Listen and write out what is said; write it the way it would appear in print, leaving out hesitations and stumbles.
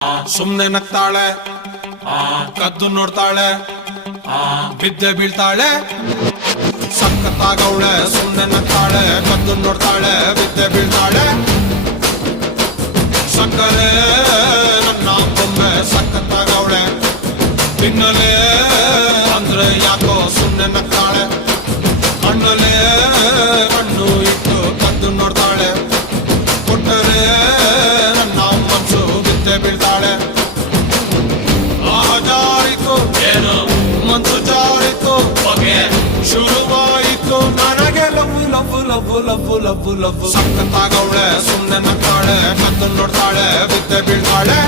ಸುಮ್ನೆ ನಗ್ತಾಳೆ, ಕದ್ದು ನೋಡ್ತಾಳೆ, ಬಿದ್ದೆ ಬೀಳ್ತಾಳೆ. ಸಖತ್ತಾಗವಳೆ, ಸುಮ್ನೆ ನಗ್ತಾಳೆ, ಕದ್ದು ನೋಡ್ತಾಳೆ, ಬಿದ್ದೆ ಬೀಳ್ತಾಳೆ. ಸಕ್ಕರೆ ನನ್ನ ಬೊಮ್ಮೆ ಸಖತ್ತಾಗವಳೆ, ತಿನ್ನಲೇ ಅಂದ್ರೆ ಯಾಕೋ ಸುಮ್ನೆ ನಗ್ತಾಳೆ. ಹಣ್ಣಲೇ ಹಣ್ಣು ಇಟ್ಟು ಕದ್ದು ನೋಡ್ತಾಳೆ, ಕೊಟ್ಟರೆ ನನ್ನ ಮನಸ್ಸು ಬಿದ್ದೆ ಬೀಳ್ತಾಳೆ. ಜಾರಿತು ಏನು ಮನ್ಸು ಜಾರಿತು, ಬಗೆ ಶುರುವಾಯಿತು ನನಗೆ love love love love love love. ಸಖತ್ತಾಗವಳೆ, ಸುಮ್ನೆ ನಗ್ತಾಳೆ, ಕದ್ದು ನೋಡ್ತಾಳೆ, ಬಿದ್ದೆ ಬೀಳ್ತಾಳೆ.